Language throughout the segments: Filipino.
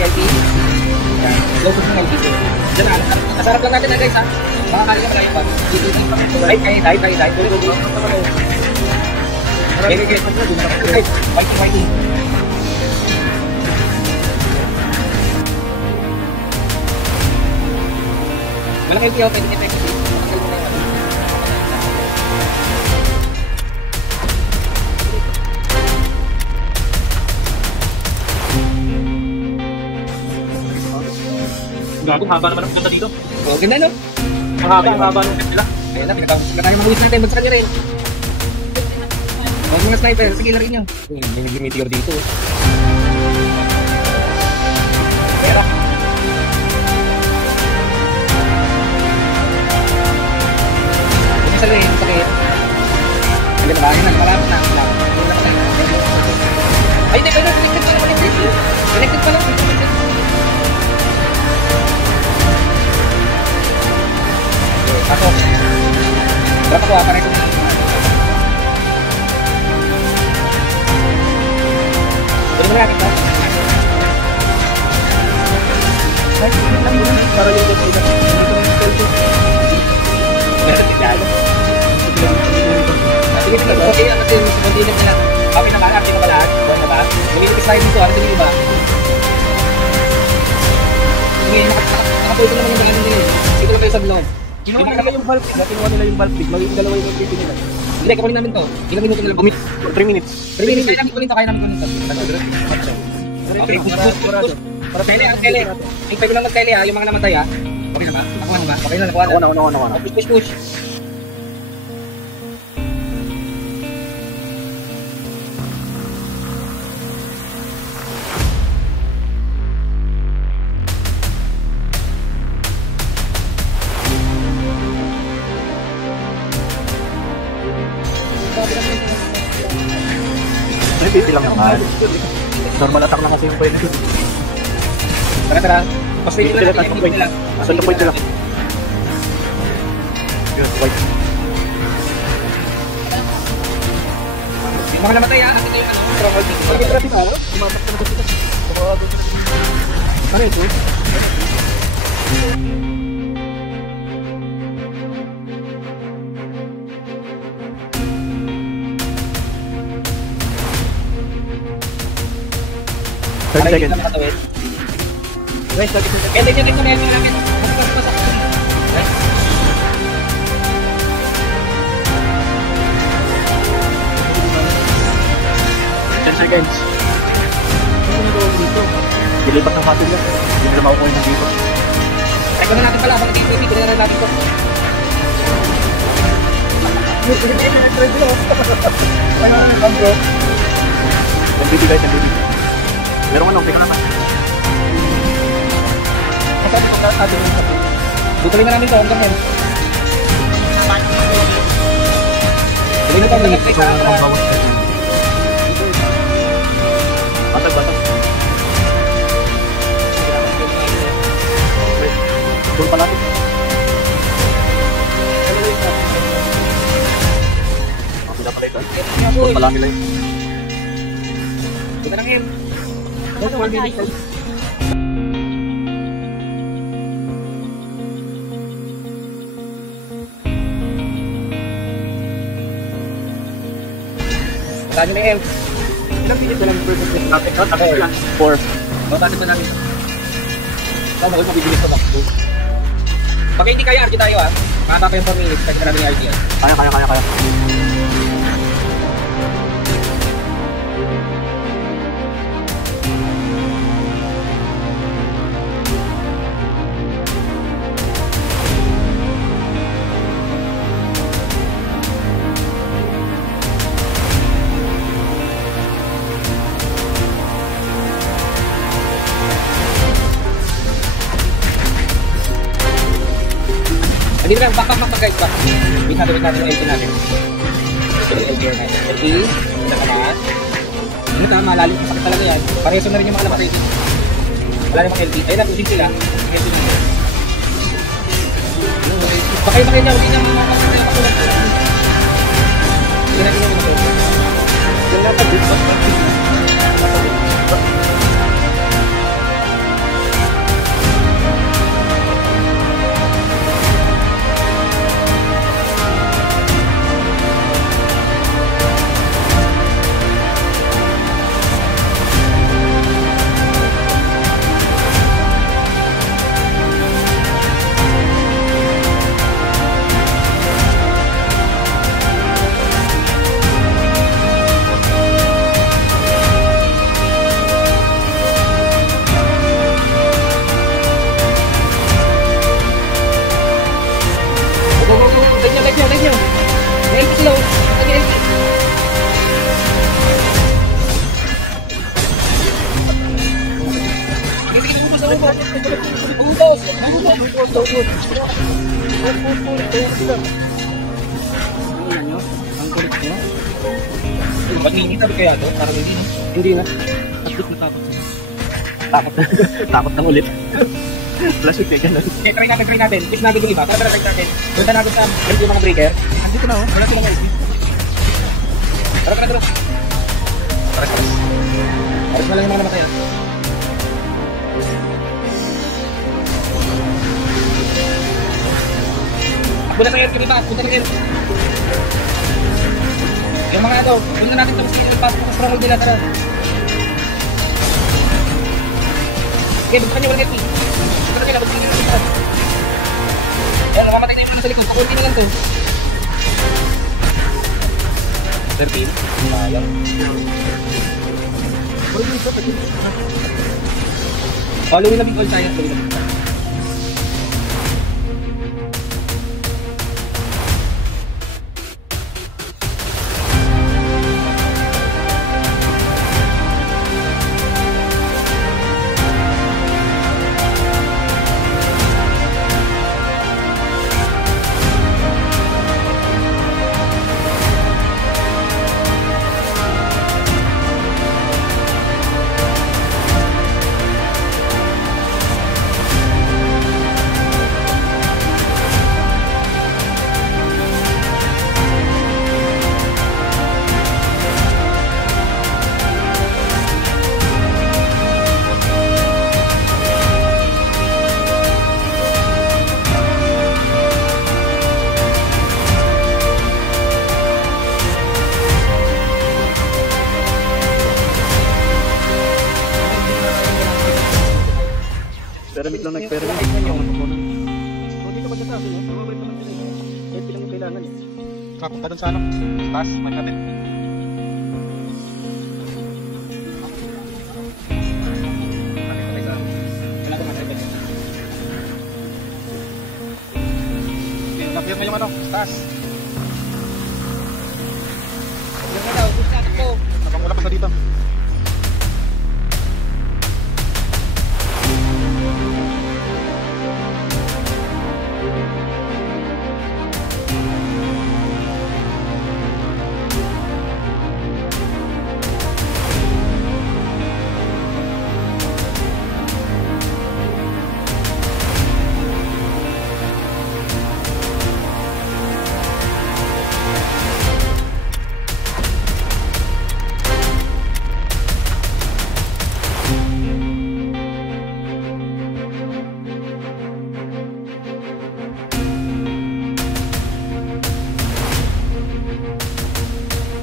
IT. Yan. Low push ng IT. Diyan na. Nasarap lang natin na guys ha. Makakali ka malayo pa. Right. Tuloy. Okay. Fighting. Malaki yung pwede effect. Gago, haba naman ang ganda dito. Oh, ganda no? Ang haba ng ganda. Ayun na, pinaka tayo mahulis natin. Magsakan nyo rin. Huwag mga sniper. Sige, larin nyo. May meteor dito. Pero. Hindi sa rin. Sakit. Hindi ba? Ayun na. Malapit na. Ay, hindi. Connected pa lang. Connected pa lang. Pasok. Berapa ko apa itu? Benar kita. Para yung dito. Sige, okay yan kasi sumunod nila. Kami na ba? Akin na pala. Buwan na ba? Magiging slide dito. Ano din ba? Sige, nakapulto naman yung bahan nila. Dito lang kayo sa vlog. Kinuha nila yung valve pick. Magiging dalawa yung valve pick nila. Hindi, kapanin namin to. Ilang minuto nila bumit? 3 minutes. 3 minutes. Kaya namin kunin to. Okay, push. Para tele. Hintay ko lang mag-tele ha. Yung mga namatay ha. Okay na ba? Nakuha na ba? Okay na, nakuha na. Push. Piti lang naman. Normal attack lang kasi yung pwede. Tara. Paswede lang natin yung nila. Asan na pwede lang? Yun, white. Yung mga namatay ha. Ito yung trouble dito. Pag i-traffic na, tumatak na kasi ito. Ano ito? Para hindi na makatawid. Guys, lagi sila. Kaya tingnan ko na yung langit. Guys. 10 seconds. Dilipat ng kapil lang. Hindi na makukuha yung dito. Try ko na natin pala. Bakit hindi ko na natin ito. Hindi na nag-try ko. Ayaw na lang bro. Nandibigay. Meron ka nung pick naman. Masarap ko na natin yung kapil. Butulin na namin ito. Hanggang yan. Butulin ito. Hanggang ito. Batag. Doon pa natin. Pila pala ito. Doon pala nila yun. Buta lang yun. Saan nyo na yung ilang minutes na lang perfect natin? Natin 4. Babatin mo namin. Ito, mabibilis ko back. Pag hindi kaya, RT tayo ha. Makaka pa yung 4 minutes, pag namin yung RT yan. Kaya. Hindi na lang, back guys, back. Wait natin yung LT natin. LT natin. LT, nakalas. Ano ka, malalim pa sakit talaga yan. Pareso na rin yung mga lamatay dito. Wala namang LT. Ayun na, pusin sila. Bakay niya, hindi na makakasal na katulad ko. Hindi natin yung matulog. Yan na, pag-bit. Utos! Tingnan nyo, ang kulit nyo. Pag-iinit sabi kaya to, parang hindi no? Hindi na. At least natakot. Takot na ulit. Plastic eh, ganun. Okay, try natin. Fix natin yung iba. Tara natin. Punta natin sa yung mga breaker. Andito na oh. Wala silang LP. Tara. Pares na lang yung mga namatay. Punta tayo yung iba. Punta tayo. Yung mga ito, punta natin sa mga pasok sa stronghold nila. Tara. Okay, buksan nyo ulit. Buksan nyo ulit. Ayan, namamatay na yung mga nasa likod. Pakunti na lang to. 13. Sayang. Following na big all tayo. Experiment lang na experiment. Hindi ka magkatabi no? Mabait naman sila. LP lang yung kailangan eh. Kapunta dun sa ano? Taas, may kabel. Napir mo yung ano? Taas. Yung na daw, gusto natin po. Napangulak ka dito.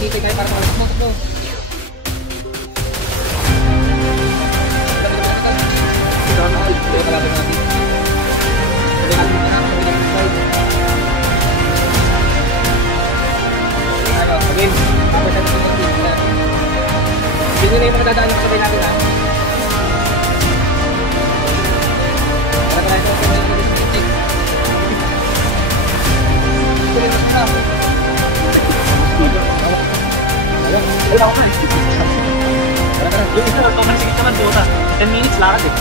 Dito kayo para malas mo. Ito na ito yung kalaban natin. Ito natin na natin sa side. Ayo, again. Tapos natin yung team. Hindi na yung mga dadaan sa sabay natin ha. Para tayo sa mga team. Ito rin ang sa wala ko na eh. Yung isa lang, pang sige naman buta. 10 minutes lakad eh.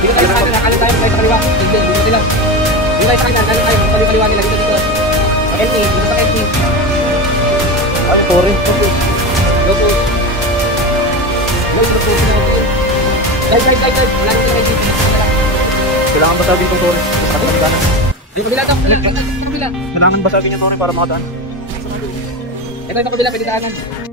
Dito tayo sa kanila, kalit tayo sa kaliwa. Hindi, dito sila. Dito tayo sa kanila, kalit tayo sa kaliwa nila. Dito. Sa LT, dito sa LT. Ano, sorry. Logo. Logo. Dive. Wala nyo sila LT. Kailangan basagin itong sorry. Sa ating kanan. Di pa bila ito. Sa kabila. Kailangan basagin yung sorry para makadaan. Ito yung kabila, pwede daanan.